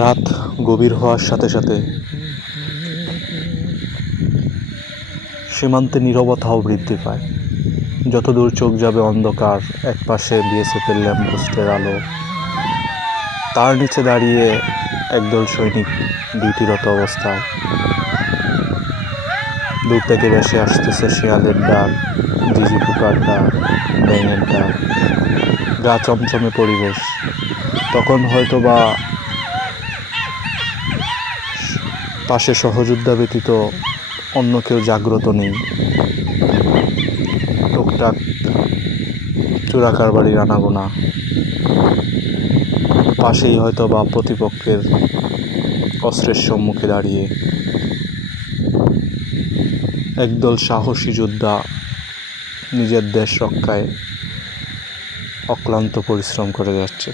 রাত গভীর হওয়ার সাথে সাথে সীমান্তে নীরবতাও বৃদ্ধি পায়। যতদূর চোখ যাবে অন্ধকার, একপাশে বিএসএফের ল্যাম্পপোস্টের আলো, তার নিচে দাঁড়িয়ে একদল সৈনিক ডিউটিরত অবস্থায়। দূর থেকে ভেসে আসতেছে শিয়ালের ডাক, ঝিঝি পোকার ডাক, ব্যাঙের ডাক, গা চমচমে পরিবেশ। তখন হয়তো বা পাশে সহযোদ্ধা ব্যতীত অন্য কেউ জাগ্রত নেই। টুকটাক চোরাকারবারির আনাগোনা, পাশেই হয়তো বা প্রতিপক্ষের অস্ত্রের সম্মুখে দাঁড়িয়ে একদল সাহসী যোদ্ধা নিজের দেশ রক্ষায় অক্লান্ত পরিশ্রম করে যাচ্ছে।